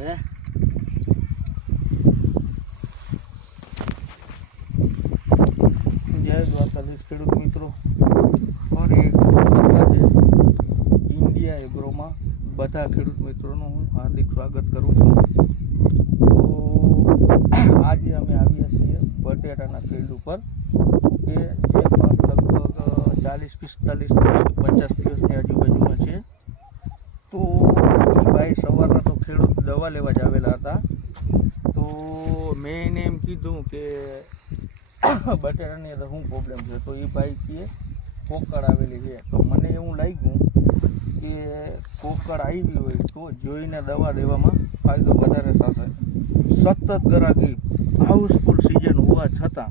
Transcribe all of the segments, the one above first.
હે જય દ્વારકાધીશ ખેડૂત મિત્રો, ફરી એક વખત ઇન્ડિયા એગ્રોમાં બધા ખેડૂત મિત્રોનું હું હાર્દિક સ્વાગત કરું છું. તો આજે અમે આવ્યા છીએ બટેટાના ફિલ્ડ ઉપર કે જે પાક લગભગ 40-45 દિવસ 50 દિવસની આજુબાજુમાં છે. તો ભાઈ સવારના તો ખેડૂત દવા લેવા જ આવેલા હતા. તો મેં એને એમ કીધું કે બટેટાની અંદર શું પ્રોબ્લેમ છે. તો એ ભાઈ કહે કોકડ આવેલી છે. તો મને એવું લાગ્યું કે કોકડ આવી હોય તો જોઈને દવા દેવામાં ફાયદો વધારે થશે. સતત ગરાકી હાઉસફુલ સિઝન હોવા છતાં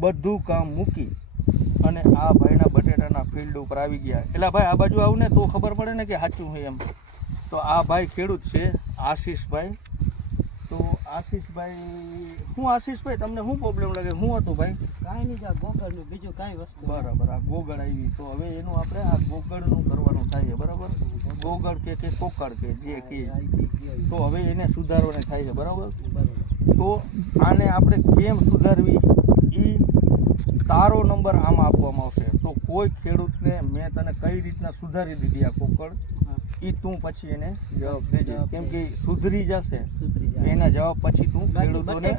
બધું કામ મૂકી અને આ ભાઈના બટેટાના ફિલ્ડ ઉપર આવી ગયા. એટલે ભાઈ આ બાજુ આવું ને તો ખબર પડે ને કે સાચું છે એમ. તો આ ભાઈ ખેડૂત છે આશીષભાઈ. તો આશીષભાઈ તમને શું પ્રોબ્લેમ લાગે? શું હતું ભાઈ? કાંઈ નહીં, આ ગોગળનું બીજું કાંઈ વસ્તુ. બરાબર, આ ગોગળ આવી. તો હવે એનું આપણે આ ગોગળનું કરવાનું થાય છે. બરાબર, ગોગળ કે કોકળ કે જે કે તો હવે એને સુધારવાની થાય છે. બરાબર, તો આને આપણે કેમ સુધારવી એ તારો નંબર આમાં આપવામાં આવશે. તો કોઈ ખેડૂતને મેં તને કઈ રીતના સુધારી દીધી આ કોકળ એ તું પછી એને જવાબ દેજે. કેમ કે સુધરી જશે એના જવાબ પછી તું ખેડૂતોને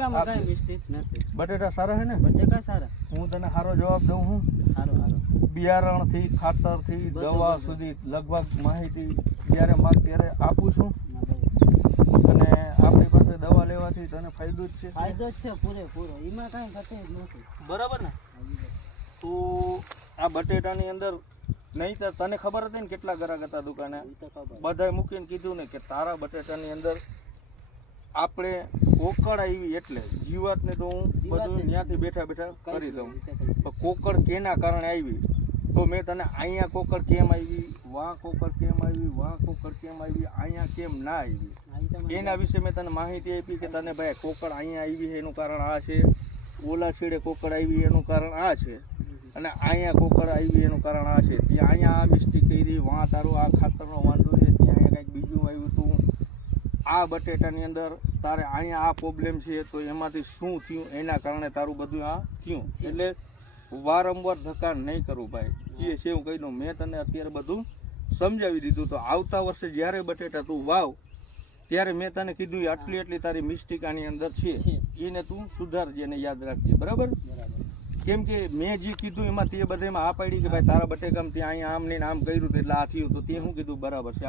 બટેટા સારા છે ને? બટેકા સારા. હું તને સારો જવાબ દઉં છું. બિયારણથી ખાતરથી દવા સુધી લગભગ માહિતી જ્યારે માગ ત્યારે આપું છું. અને આપણી પાસે દવા લેવાથી તને ફાયદો જ છે. ફાયદો જ છે પૂરેપૂરો, એમાં કાંઈ ઘટે જ નથી. બરાબર ને? તો આ બટેટાની અંદર નહીં તો તને ખબર હતી ને કેટલા ગ્રાહક હતા દુકાને? બધાએ મૂકીને કીધું ને કે તારા બટેટાની અંદર આપણે કોકળ આવી એટલે જીવાતને તો હું બધું ત્યાંથી બેઠા બેઠા કરી દઉં. તો કોકળ કેના કારણે આવી? તો મેં તને અહીંયા કોકળ કેમ આવી, વાં કોકળ કેમ આવી, વાં કોકળ કેમ આવી, અહીંયા કેમ ના આવી, એના વિશે મેં તને માહિતી આપી કે તને ભાઈ કોકળ અહીંયા આવી છે એનું કારણ આ છે, ઓલા છેડે કોકળ આવી એનું કારણ આ છે, અને અહીંયા કોકળ આવી એનું કારણ આ છે. ત્યાં અહીંયા આ મિસ્ટેક કરી, વાં તારો આ ખાતરનો વાંધો છે, ત્યાં અહીંયા કંઈક બીજું આવ્યું હતું. આ બટેટાની અંદર તારે અહીંયા આ પ્રોબ્લેમ છે તો એમાંથી શું થયું એના કારણે તારું બધું આ થયું. એટલે વારંવાર ધક્કા નહીં કરવું ભાઈ. જે છે હું કહી દઉં, મેં તને અત્યારે બધું સમજાવી દીધું. તો આવતા વર્ષે જ્યારે બટેટા તું વાવ ત્યારે મેં તને કીધું આટલી તારી મિસ્ટેક આની અંદર છે એને તું સુધારજે અને યાદ રાખજે. બરાબર? કેમ કે મેં જે કીધું એમાં તે બધામાં આ પાડી કે ભાઈ તારા બટેકામાં ત્યાં અહીંયા આમ ને આમ કર્યું એટલે આ થયું. તો તે શું કીધું બરાબર છે.